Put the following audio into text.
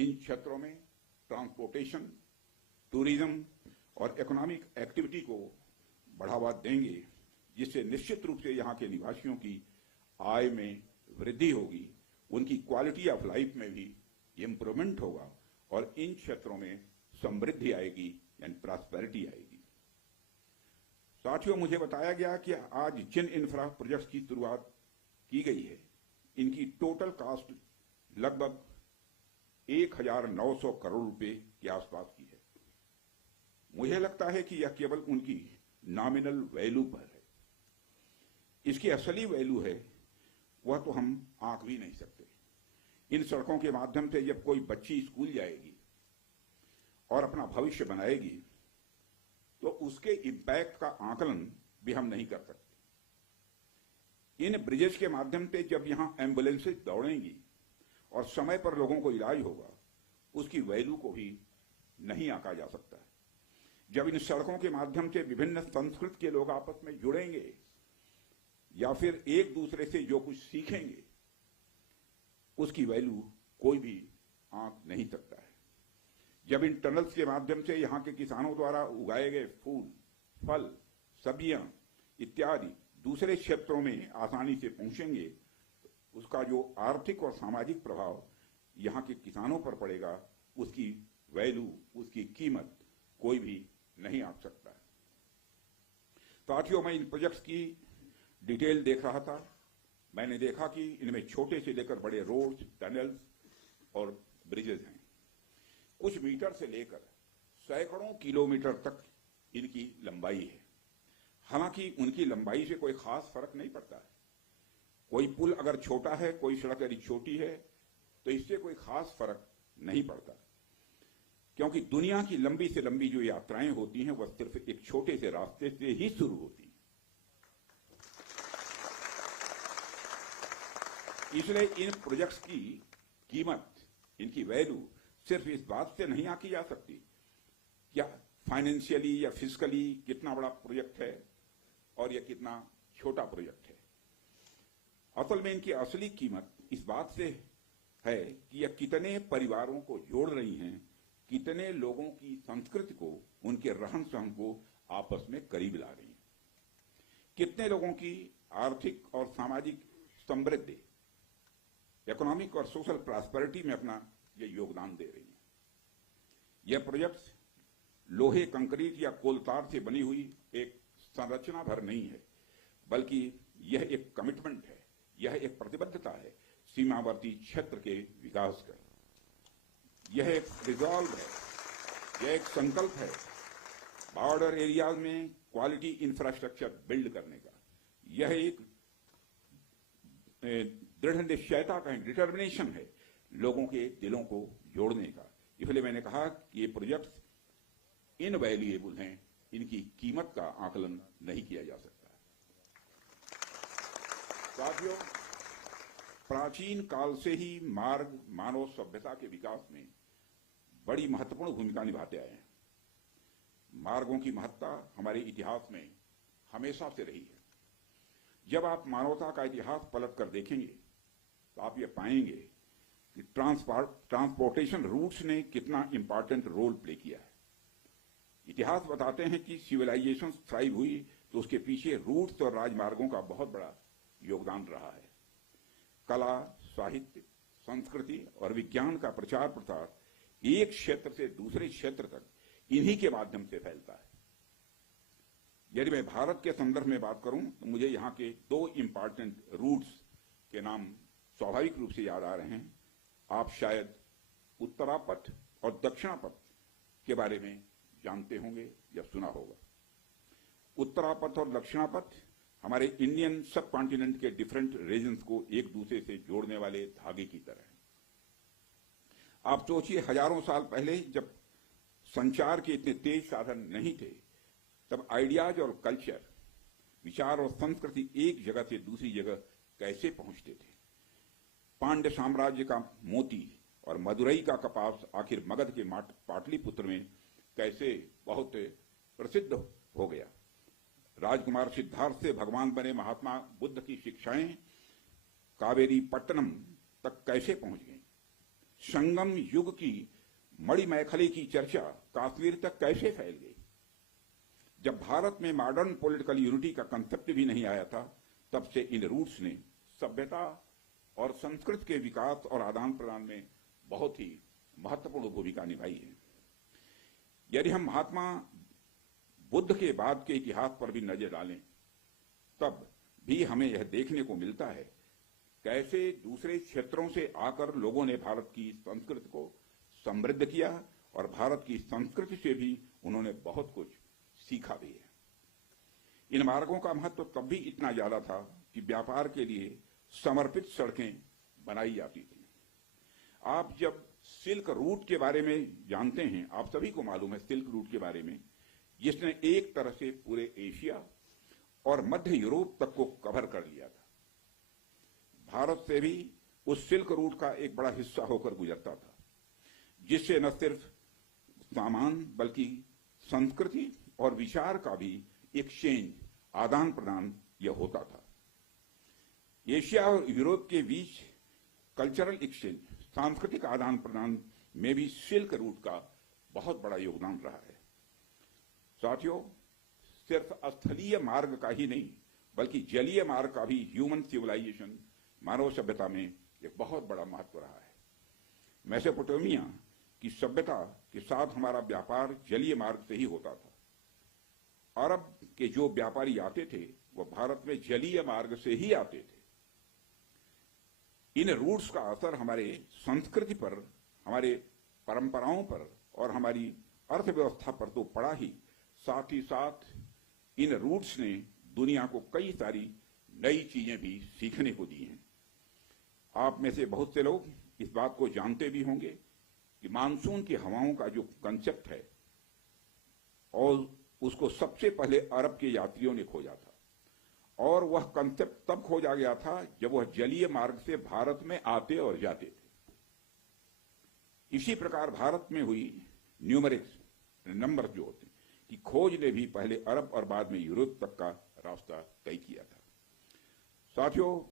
इन क्षेत्रों में transportation, tourism और इकोनॉमिक एक्टिविटी को बढ़ावा देंगे, जिससे निश्चित रूप से यहाँ के निवासियों की आय में वृद्धि होगी, उनकी क्वालिटी ऑफ लाइफ में भी इम्प्रूवमेंट होगा और इन क्षेत्रों में समृद्धि आएगी यानी प्रॉस्पेरिटी आएगी। साथियों, मुझे बताया गया कि आज जिन इंफ्रा प्रोजेक्ट्स की शुरुआत की गई है, इनकी टोटल कॉस्ट लगभग 1900 करोड़ रुपए के आसपास की है। मुझे लगता है कि यह केवल उनकी नॉमिनल वैल्यू पर है। इसकी असली वैल्यू है वह तो हम आंक भी नहीं सकते। इन सड़कों के माध्यम से जब कोई बच्ची स्कूल जाएगी और अपना भविष्य बनाएगी तो उसके इंपैक्ट का आकलन भी हम नहीं कर सकते। इन ब्रिजेस के माध्यम से जब यहां एम्बुलेंसेज दौड़ेंगी और समय पर लोगों को इलाज होगा, उसकी वैल्यू को भी नहीं आंका जा सकता है। जब इन सड़कों के माध्यम से विभिन्न संस्कृति के लोग आपस में जुड़ेंगे या फिर एक दूसरे से जो कुछ सीखेंगे, उसकी वैल्यू कोई भी आंक नहीं सकता है। जब इन टनल्स के माध्यम से यहाँ के किसानों द्वारा उगाए गए फूल, फल, सब्जियां इत्यादि दूसरे क्षेत्रों में आसानी से पहुंचेंगे, उसका जो आर्थिक और सामाजिक प्रभाव यहाँ के किसानों पर पड़ेगा, उसकी वैल्यू, उसकी कीमत कोई भी नहीं आंक सकता है। साथियों, मैं इन प्रोजेक्ट्स की डिटेल देख रहा था। मैंने देखा कि इनमें छोटे से लेकर बड़े रोड्स, टनल्स और ब्रिजेस हैं। कुछ मीटर से लेकर सैकड़ों किलोमीटर तक इनकी लंबाई है। हालांकि उनकी लंबाई से कोई खास फर्क नहीं पड़ता है। कोई पुल अगर छोटा है, कोई सड़क यदि छोटी है, तो इससे कोई खास फर्क नहीं पड़ता, क्योंकि दुनिया की लंबी से लंबी जो यात्राएं होती हैं वह सिर्फ एक छोटे से रास्ते से ही शुरू होती हैं। इसलिए इन प्रोजेक्ट्स की कीमत, इनकी वैल्यू सिर्फ इस बात से नहीं आंकी जा सकती क्या फाइनेंशियली या फिजिकली कितना बड़ा प्रोजेक्ट है और यह कितना छोटा प्रोजेक्ट है। असल में इनकी असली कीमत इस बात से है कि यह कितने परिवारों को जोड़ रही हैं, कितने लोगों की संस्कृति को, उनके रहन सहन को आपस में करीब ला रही हैं, कितने लोगों की आर्थिक और सामाजिक समृद्धि, इकोनॉमिक और सोशल प्रॉस्पेरिटी में अपना ये योगदान दे रही है। यह प्रोजेक्ट्स लोहे, कंक्रीट या कोलतार से बनी हुई एक संरचना भर नहीं है, बल्कि यह एक कमिटमेंट है, यह एक प्रतिबद्धता है सीमावर्ती क्षेत्र के विकास का। यह एक रिजॉल्व है, यह एक संकल्प है बॉर्डर एरियाज में क्वालिटी इंफ्रास्ट्रक्चर बिल्ड करने का। यह एक दृढ़ निश्चयता का डिटर्मिनेशन है लोगों के दिलों को जोड़ने का। इसलिए मैंने कहा कि ये प्रोजेक्ट्स इनवैल्यूएबल हैं, इनकी कीमत का आकलन नहीं किया जा सकता। साथियों, प्राचीन काल से ही मार्ग मानव सभ्यता के विकास में बड़ी महत्वपूर्ण भूमिका निभाते आए हैं। मार्गों की महत्ता हमारे इतिहास में हमेशा से रही है। जब आप मानवता का इतिहास पलट कर देखेंगे तो आप ये पाएंगे कि ट्रांसपोर्टेशन रूट्स ने कितना इंपॉर्टेंट रोल प्ले किया है। इतिहास बताते हैं कि सिविलाइजेशन थ्राइव हुई तो उसके पीछे रूट्स और राजमार्गों का बहुत बड़ा योगदान रहा है। कला, साहित्य, संस्कृति और विज्ञान का प्रचार प्रसार एक क्षेत्र से दूसरे क्षेत्र तक इन्हीं के माध्यम से फैलता है। यदि मैं भारत के संदर्भ में बात करूं तो मुझे यहां के दो इंपॉर्टेंट रूट्स के नाम स्वाभाविक रूप से याद आ रहे हैं। आप शायद उत्तरापथ और दक्षिणापथ के बारे में जानते होंगे या सुना होगा। उत्तरापथ और दक्षिणापथ हमारे इंडियन सब कॉन्टिनेंट के डिफरेंट रीजन्स को एक दूसरे से जोड़ने वाले धागे की तरह है। आप सोचिए, हजारों साल पहले जब संचार के इतने तेज साधन नहीं थे, तब आइडियाज और कल्चर, विचार और संस्कृति एक जगह से दूसरी जगह कैसे पहुंचते थे। पांड्य साम्राज्य का मोती और मदुरई का कपास आखिर मगध के पाटलिपुत्र में कैसे बहुत प्रसिद्ध हो गया। राजकुमार सिद्धार्थ से भगवान बने महात्मा बुद्ध की शिक्षाएं कावेरी पट्टनम तक कैसे पहुंच गई। संगम युग की मणिमैखली की चर्चा कश्मीर तक कैसे फैल गई? जब भारत में मॉडर्न पॉलिटिकल यूनिटी का कंसेप्ट भी नहीं आया था, तब से इन रूट्स ने सभ्यता और संस्कृति के विकास और आदान प्रदान में बहुत ही महत्वपूर्ण भूमिका निभाई है। यदि हम महात्मा बुद्ध के बाद के इतिहास पर भी नजर डालें, तब भी हमें यह देखने को मिलता है कैसे दूसरे क्षेत्रों से आकर लोगों ने भारत की संस्कृति को समृद्ध किया और भारत की संस्कृति से भी उन्होंने बहुत कुछ सीखा भी है। इन मार्गों का महत्व तब भी इतना ज्यादा था कि व्यापार के लिए समर्पित सड़कें बनाई जाती थी। आप जब सिल्क रूट के बारे में जानते हैं, आप सभी को मालूम है सिल्क रूट के बारे में, जिसने एक तरह से पूरे एशिया और मध्य यूरोप तक को कवर कर लिया था। भारत से भी उस सिल्क रूट का एक बड़ा हिस्सा होकर गुजरता था, जिससे न सिर्फ सामान बल्कि संस्कृति और विचार का भी एक्सचेंज, आदान प्रदान यह होता था। एशिया और यूरोप के बीच कल्चरल एक्सचेंज, सांस्कृतिक आदान प्रदान में भी सिल्क रूट का बहुत बड़ा योगदान रहा है। साथियों, सिर्फ स्थलीय मार्ग का ही नहीं बल्कि जलीय मार्ग का भी ह्यूमन सिविलाइजेशन, मानव सभ्यता में एक बहुत बड़ा महत्व रहा है। मेसोपोटामिया की सभ्यता के साथ हमारा व्यापार जलीय मार्ग से ही होता था। अरब के जो व्यापारी आते थे वह भारत में जलीय मार्ग से ही आते थे। इन रूट्स का असर हमारे संस्कृति पर, हमारे परंपराओं पर और हमारी अर्थव्यवस्था पर तो पड़ा ही, साथ ही साथ इन रूट्स ने दुनिया को कई सारी नई चीजें भी सीखने को दी हैं। आप में से बहुत से लोग इस बात को जानते भी होंगे कि मानसून की हवाओं का जो कंसेप्ट है, और उसको सबसे पहले अरब के यात्रियों ने खोजा था, और वह कंसेप्ट तब खोजा गया था जब वह जलीय मार्ग से भारत में आते और जाते थे। इसी प्रकार भारत में हुई न्यूमेरिक्स, नंबर जो होते हैं, की खोज ने भी पहले अरब और बाद में यूरोप तक का रास्ता तय किया था। साथियों,